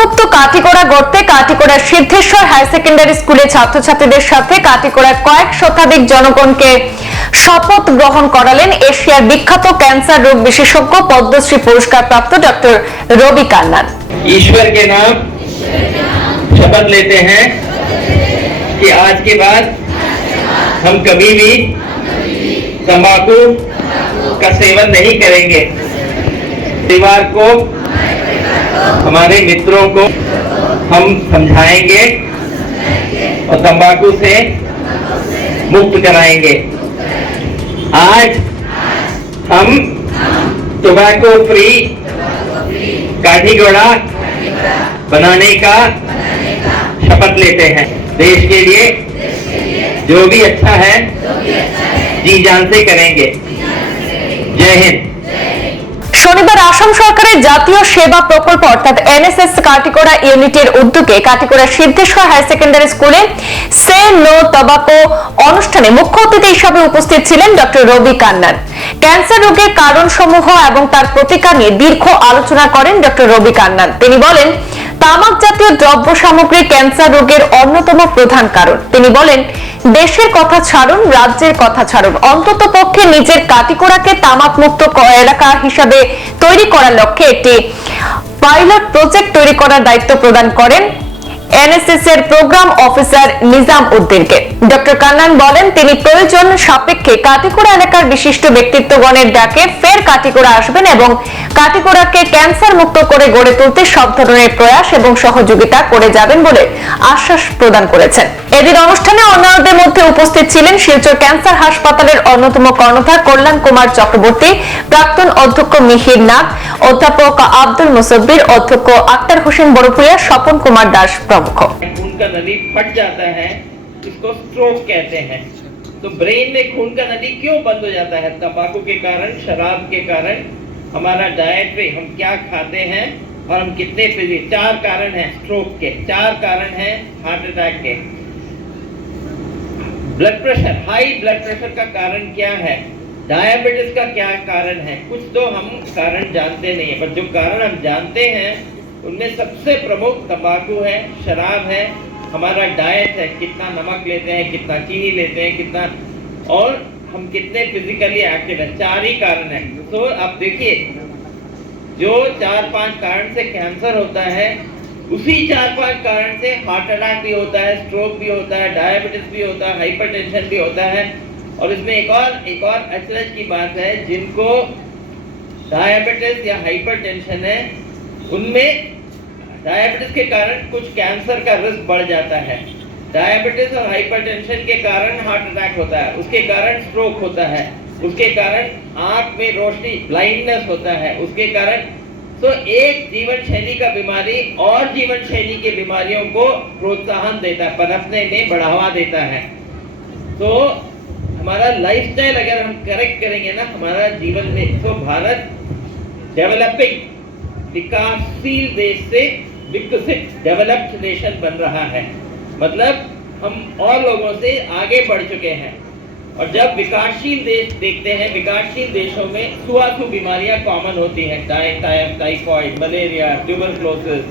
মুক্ত কাটিগড়া গড়তে কাটিগড়ার Siddheshwar higher secondary স্কুলের ছাত্রছাত্রীদের সাথে কাটিগড়ার কয়েক শতাধিক জনগণকে শপথ গ্রহণ করালেন এশিয়ার বিখ্যাত ক্যান্সার রোগ বিশেষজ্ঞ পদ্মশ্রী পুরস্কার প্রাপ্ত ডক্টর রবি কান্নান। ईश्वर के नाम शपथ लेते हैं कि आज के बाद हम कभी भी तंबाकू का सेवन नहीं करेंगे। परिवार को, हमारे मित्रों को हम समझाएंगे और तंबाकू से मुक्त कराएंगे। आज हम टोबैको फ्री काठीगोड़ा बनाने का शपथ लेते हैं। देश के लिए जो भी अच्छा है जी जान से करेंगे। जय हिंद। শনিবার আসাম সরকারের জাতীয় সেবা প্রকল্প অর্থাৎ এনএসএস কাটিগড়া ইউনিটের উদ্যোগে কাটিগড়া সিদ্ধেশ্বর হায়ার সেকেন্ডারি স্কুলে সে নো টোবাকো অনুষ্ঠানে মুখ্য অতিথি হিসেবে উপস্থিত ছিলেন ডক্টর রবি কান্নান। ক্যান্সার রোগের কারণসমূহ এবং তার প্রতিকার নিয়ে দীর্ঘ আলোচনা করেন ডক্টর রবি কান্নান। তিনি বলেন, তামাক জাতীয় দ্রব্য সামগ্রী ক্যান্সার রোগের অন্যতম প্রধান কারণ। তিনি বলেন, দেশের কথা ছাড়ুন, রাজ্যের কথা ছাড়ুন, অন্তত পক্ষে নিজের কাটিগড়াকে তামাক মুক্ত এলাকা হিসাবে তৈরি করার লক্ষ্যে একটি পাইলট প্রজেক্ট তৈরি করার দায়িত্ব প্রদান করেন এনএসএস এর প্রোগ্রাম অফিসার নিজাম উদ্দিনকে। ডক্টর কান্নান বলেন, তিনি প্রয়োজন সাপেক্ষে কাটিগড়া এলাকার বিশিষ্ট ব্যক্তিত্বগণের ডাকে ফের কাটিগড়া আসবেন এবং কাটিগড়াকে ক্যান্সার মুক্ত করে গড়ে তুলতে সব ধরনের প্রয়াস এবং সহযোগিতা করে যাবেন বলে আশ্বাস প্রদান করেছেন। এদিন অনুষ্ঠানে অন্যান্যদের মধ্যে উপস্থিত ছিলেন শিলচর ক্যান্সার হাসপাতালের অন্যতম কর্ণধার কল্যাণ কুমার চক্রবর্তী, প্রাক্তন অধ্যক্ষ মিহির নাগ, অধ্যাপক আব্দুল মুসব্বির, অধ্যক্ষ আক্তার হোসেন বড়পুরিয়া, স্বপন কুমার দাস প্রমুখ। खून का नली फट जाता है, इसको स्ट्रोक कहते हैं। तो ब्रेन में खून का नली क्यों बंद हो जाता है? तंबाकू के कारण, शराब के कारण, हमारा डाइट पे हम क्या खाते हैं और हम कितने फिजी। 4 कारण हैं स्ट्रोक के, 4 कारण हैं हार्ट अटैक के। Blood pressure, high blood pressure का कारण क्या है? डायबिटीज का क्या कारण है? कुछ तो हम कारण जानते नहीं है, पर जो कारण हम जानते हैं उनमें सबसे प्रमुख तंबाकू है, शराब है, हमारा डाइट है, कितना नमक लेते हैं, कितना चीनी लेते हैं, कितना, और हम कितने फिजिकली एक्टिव हैं। 4 ही कारण है। तो अब देखिए, जो 4-5 कारण से कैंसर होता है, उसी 4-5 कारण से हार्ट अटैक भी होता है, स्ट्रोक भी होता है, डायबिटीज भी होता है, हाइपरटेंशन भी होता है। और इसमें एक और अचरज की बात है, जिनको डायबिटीज या हाइपरटेंशन है, उनमें डायबिटीज के कारण कुछ कैंसर का रिस्क बढ़ जाता है। डायबिटीज और हाइपरटेंशन के कारण हार्ट अटैक होता है, उसके कारण स्ट्रोक होता है, उसके कारण आंख में रोशनी, ब्लाइंडनेस होता है, उसके कारण। तो एक जीवन शैली का बीमारी और जीवन शैली की बीमारियों को प्रोत्साहन देता है, पनपने में बढ़ावा देता है। तो हमारा लाइफस्टाइल अगर हम करेक्ट करेंगे ना हमारा जीवन में, तो भारत डेवलपिंग, विकासशील देश से विकसित डेवलप्ड नेशन बन रहा है। मतलब हम और लोगों से आगे बढ़ चुके हैं। और जब विकासशील देश देखते हैं, विकासशील देशों में छुआछूत बीमारियां कॉमन होती हैं, टाइफाइड, मलेरिया, ट्यूबरक्लोसिस,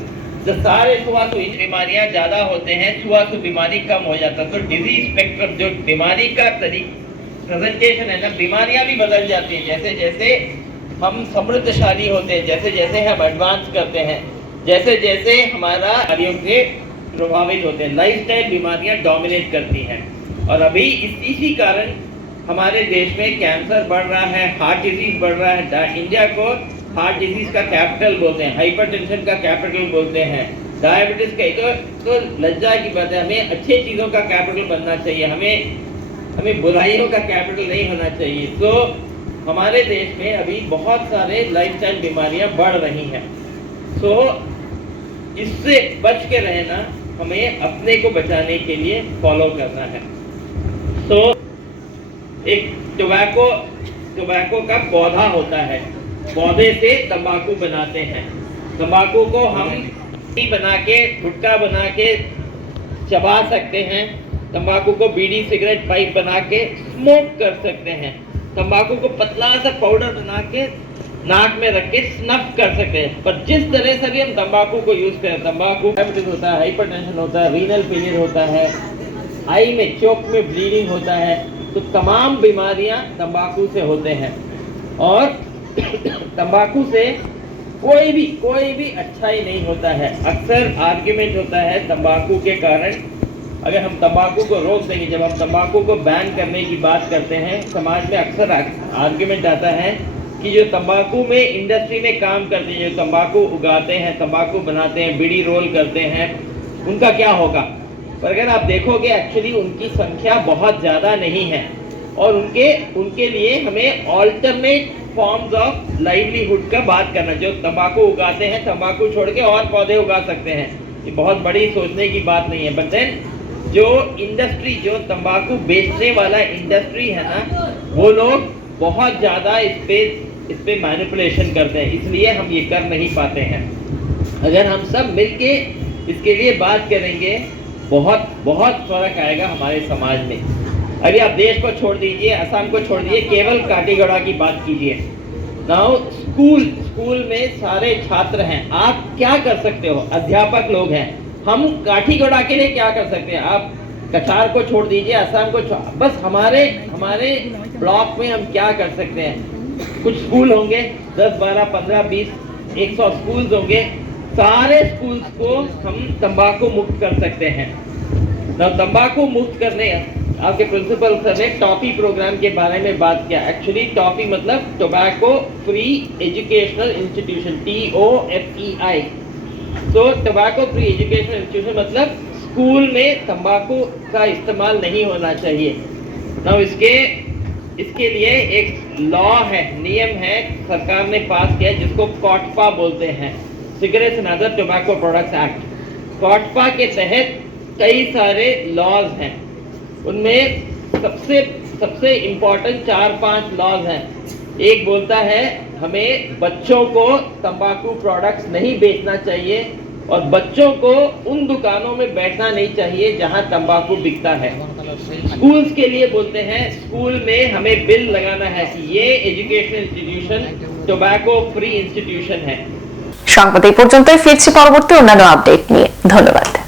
जो सारे छुआछूत बीमारियां ज्यादा होते हैं, छुआछूत बीमारी कम हो जाता है। तो डिजीज स्पेक्ट्रम, जो बीमारी का प्रेजेंटेशन है ना, बीमारियां भी बदल जाती हैं। जैसे जैसे हम समृद्धशाली होते हैं, जैसे जैसे हम एडवांस करते हैं, जैसे जैसे हमारा बीमारियों से प्रभावित होते हैं, लाइफस्टाइल बीमारियां डोमिनेट करती हैं। और अभी इसी कारण हमारे देश में कैंसर बढ़ रहा है, हार्ट डिजीज बढ़ रहा है। इंडिया को हार्ट डिजीज का कैपिटल बोलते हैं, हाइपरटेंशन का कैपिटल बोलते हैं, डायबिटीज का। तो लज्जा की बात है, हमें अच्छी चीज़ों का कैपिटल बनना चाहिए, हमें बुराइयों का कैपिटल नहीं होना चाहिए। तो हमारे देश में अभी बहुत सारे लाइफस्टाइल बीमारियां बढ़ रही हैं। तो इससे बच के रहना हमें अपने को बचाने के लिए फॉलो करना है। तो एक टोबैको का पौधा होता है, पौधे से तंबाकू बनाते हैं। तंबाकू को हम बना के, गुटखा बना के चबा सकते हैं। तंबाकू को बीड़ी, सिगरेट, पाइप बना के स्मोक कर सकते हैं। तंबाकू को पतला सा पाउडर बना के नाक में रख के स्नफ कर सकते हैं। पर जिस तरह से भी हम तंबाकू को यूज करें, तंबाकू डायबिटीज होता है, हाइपरटेंशन होता है, रीनल फेलियर होता है, आई में चोक में ब्लीडिंग होता है, तो तमाम बीमारियां तंबाकू से होते हैं। और तंबाकू से कोई भी अच्छा ही नहीं होता है। अक्सर आर्ग्यूमेंट होता है तंबाकू के कारण, अगर हम तंबाकू को रोक देंगे, जब हम तंबाकू को बैन करने की बात करते हैं, समाज में अक्सर आर्ग्यूमेंट आता है कि जो तंबाकू में इंडस्ट्री में काम करते हैं, जो तंबाकू उगाते हैं, तंबाकू बनाते हैं, बीड़ी रोल करते हैं, उनका क्या होगा। पर अगर आप देखोगे एक्चुअली उनकी संख्या बहुत ज़्यादा नहीं है, और उनके लिए हमें ऑल्टरनेट फॉर्म्स ऑफ लाइवलीहुड का बात करना। जो तंबाकू उगाते हैं, तंबाकू छोड़ के और पौधे उगा सकते हैं, ये बहुत बड़ी सोचने की बात नहीं है। बट देन जो इंडस्ट्री, जो तंबाकू बेचने वाला इंडस्ट्री है ना, वो लोग बहुत ज़्यादा इस पे मैनिपुलेशन करते हैं, इसलिए हम ये कर नहीं पाते हैं। अगर हम सब मिलके इसके लिए बात करेंगे, बहुत बहुत फर्क आएगा हमारे समाज में। अभी आप देश को छोड़ दीजिए, असम को छोड़ दीजिए, केवल काटीगोड़ा की बात कीजिए। नाउ स्कूल में सारे छात्र हैं, आप क्या कर सकते हो? अध्यापक लोग हैं, हम काठीगोड़ा के लिए क्या कर सकते हैं? आप कछार को छोड़ दीजिए, असम को बस हमारे ब्लॉक में हम क्या कर सकते हैं? कुछ स्कूल होंगे, 10, 12, 15, 20, 100 स्कूल्स होंगे, सारे स्कूल्स को हम तंबाकू मुक्त कर सकते हैं। ना तंबाकू मुक्त करने, आपके प्रिंसिपल सर ने टॉफी प्रोग्राम के बारे में बात किया। एक्चुअली टॉफी मतलब tobacco free educational institution, TOFEI। तो टोबैको फ्री एजुकेशनल इंस्टीट्यूशन मतलब स्कूल में तंबाकू का इस्तेमाल नहीं होना चाहिए। ना इसके लिए एक लॉ है, नियम है, सरकार ने पास किया, जिसको कॉटपा बोलते हैं, cigarettes and other tobacco products act. COTPA के तहत कई सारे लॉज हैं, उनमें सबसे इम्पोर्टेंट 4-5 लॉज हैं। एक बोलता है हमें बच्चों को तंबाकू प्रोडक्ट्स नहीं बेचना चाहिए, और बच्चों को उन दुकानों में बैठना नहीं चाहिए जहां तंबाकू बिकता है। स्कूल्स के लिए बोलते हैं, स्कूल में हमें बिल लगाना है कि ये educational institution tobacco free institution है। সংবাদ এই পর্যন্তই, ফিরছি পরবর্তী অন্যান্য আপডেট নিয়ে। ধন্যবাদ।